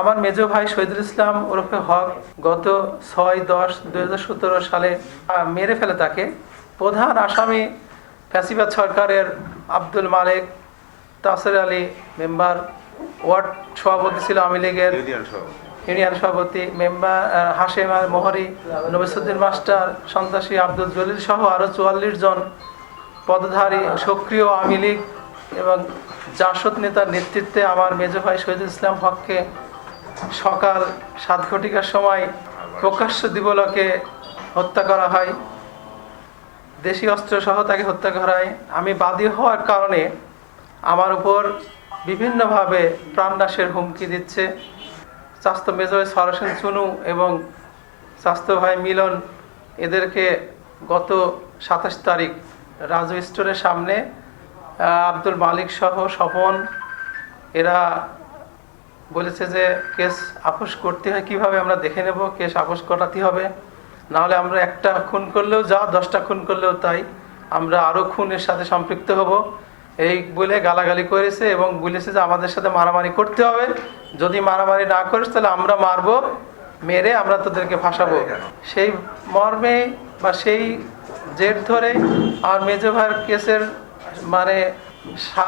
আমার মেজ ভাই শহীদুল ইসলাম ওরফে হক গত ছয় দশ দুই সালে মেরে ফেলে তাকে। প্রধান আসামি ফ্যাসিবাদ সরকারের আব্দুল মালেক তাসের আলী মেম্বার ওয়ার্ড সভাপতি ছিল আওয়ামী লীগের ইউনিয়ন সভাপতি। মেম্বার হাশেম আর মোহরি নবিসুদ্দিন মাস্টার সন্ত্রাসী আব্দুল জলিল সহ আরও চুয়াল্লিশ জন পদধারী সক্রিয় আওয়ামী লীগ এবং জাসদ নেতার নেতৃত্বে আমার মেজ ভাই শহীদুল ইসলাম হককে সকাল সাত ঘটিকার সময় প্রকাশ্য দিবলকে হত্যা করা হয়। দেশি অস্ত্র সহ তাকে হত্যা করা হয়। আমি বাদী হওয়ার কারণে আমার উপর বিভিন্নভাবে প্রাণনাশের হুমকি দিচ্ছে। স্বাস্থ্য মেজর সরসেন চুনু এবং স্বাস্থ্য ভাই মিলন এদেরকে গত সাতাশ তারিখ রাজু স্টোরের সামনে আব্দুল মালিক সহ স্বপন, এরা বলেছে যে কেস আপোষ করতে হয়, কীভাবে আমরা দেখে নেব কেস আপোষ করাতে হবে? নাহলে আমরা একটা খুন করলেও যা, দশটা খুন করলেও তাই। আমরা আরও খুনের সাথে সম্পৃক্ত হব। এই বলে গালাগালি করেছে এবং বলেছে যে আমাদের সাথে মারামারি করতে হবে। যদি মারামারি না করিস, তাহলে আমরা মারবো, মেরে আমরা তোদেরকে ফাঁসাবো। সেই মর্মে বা সেই জেট ধরে আর মেজো ভাইয়ের কেসের মানে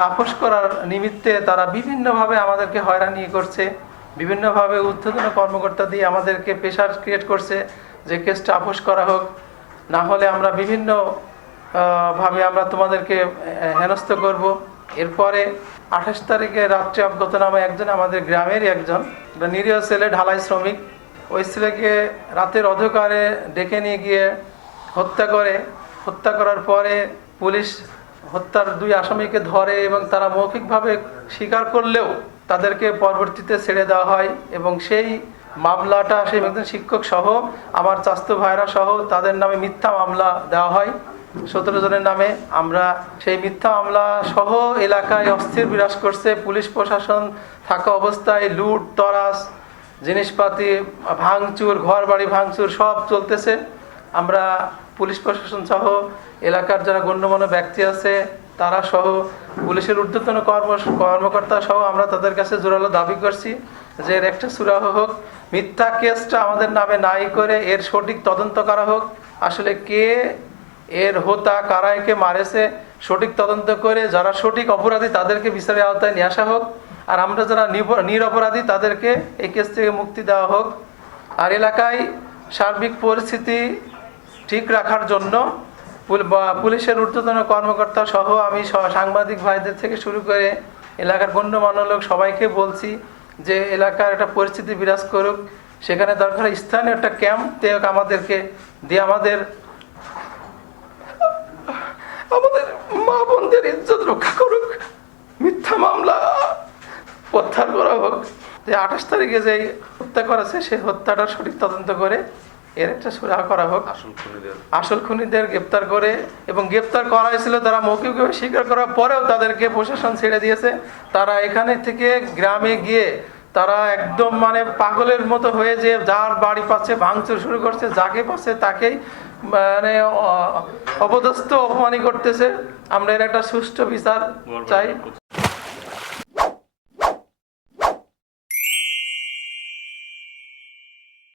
আপোষ করার নিমিত্তে তারা বিভিন্নভাবে আমাদেরকে হয়রানি করছে, বিভিন্নভাবে ঊর্ধ্বতন কর্মকর্তা দিয়ে আমাদেরকে প্রেশার ক্রিয়েট করছে যে কেসটা আপোষ করা হোক। না হলে আমরা বিভিন্ন ভাবে আমরা তোমাদেরকে হেনস্থ করব। এরপরে আঠাশ তারিখে রাত্রে অজ্ঞাত নামে একজন আমাদের গ্রামেরই একজন নিরীহ ছেলে, ঢালাই শ্রমিক। ওই ছেলেকে রাতের অধকারে ডেকে নিয়ে গিয়ে হত্যা করে। হত্যা করার পরে পুলিশ হত্যার দুই আসামিকে ধরে এবং তারা মৌখিকভাবে স্বীকার করলেও তাদেরকে পরবর্তীতে ছেড়ে দেওয়া হয় এবং সেই মামলাটা সেই একজন শিক্ষক সহ আমার চাস্তো ভাইরা সহ তাদের নামে মিথ্যা মামলা দেওয়া হয়। সতেরো জনের নামে আমরা সেই মিথ্যা মামলা সহ এলাকায় অস্থির বিরাজ করছে। পুলিশ প্রশাসন থাকা অবস্থায় লুট, তরাস, জিনিসপাতি, ভাঙচুর ঘর বাড়ি ভাঙচুর সব চলতেছে। আমরা পুলিশ প্রশাসন সহ এলাকার যারা গণ্যমান্য ব্যক্তি আছে, তারা সহ পুলিশের ঊর্ধ্বতন কর্ম, কর্মকর্তা সহ আমরা তাদের কাছে জোরালো দাবি করছি যে এর একটা সুরাহ হোক, মিথ্যা কেসটা আমাদের নামে নাই করে এর সঠিক তদন্ত করা হোক। আসলে কে এর হোতা, কারা একে মারেছে, সঠিক তদন্ত করে যারা সঠিক অপরাধী তাদেরকে বিচারের আওতায় নিয়ে আসা হোক। আর আমরা যারা নিরপরাধী তাদেরকে এই কেস থেকে মুক্তি দেওয়া হোক। আর এলাকায় সার্বিক পরিস্থিতি ঠিক রাখার জন্য পুল- পুলিশের ঊর্ধ্বতন কর্মকর্তা সহ আমি সাংবাদিক ভাইদের থেকে শুরু করে এলাকার গণ্যমান্য লোক সবাইকে বলছি যে এলাকার একটা পরিস্থিতি বিরাজ করুক। সেখানে দরকার স্থানীয় একটা ক্যাম্প দেওক আমাদেরকে, দিয়ে আমাদের আমাদের মা বোনদের ইজ্জত রক্ষা করুক, মিথ্যা মামলা প্রত্যাহার করা হোক। যে আঠাশ তারিখে যে হত্যা করেছে, সেই হত্যাটা সঠিক তদন্ত করে এর একটা সুরাহা করা হোক। আসল খুনিদের। আসল খুনিদের গ্রেপ্তার করে এবং গ্রেপ্তার করা হয়েছিল তারা মৌখিকভাবে স্বীকার করার পরেও তাদেরকে প্রশাসন ছেড়ে দিয়েছে। তারা এখানে থেকে গ্রামে গিয়ে তারা একদম মানে পাগলের মতো হয়ে যে যার বাড়ি পাচ্ছে ভাঙচুর শুরু করছে যাকে পাচ্ছে তাকেই মানে অপদস্থ অপমানি করতেছে। আমরা এর একটা সুষ্ঠু বিচার চাই।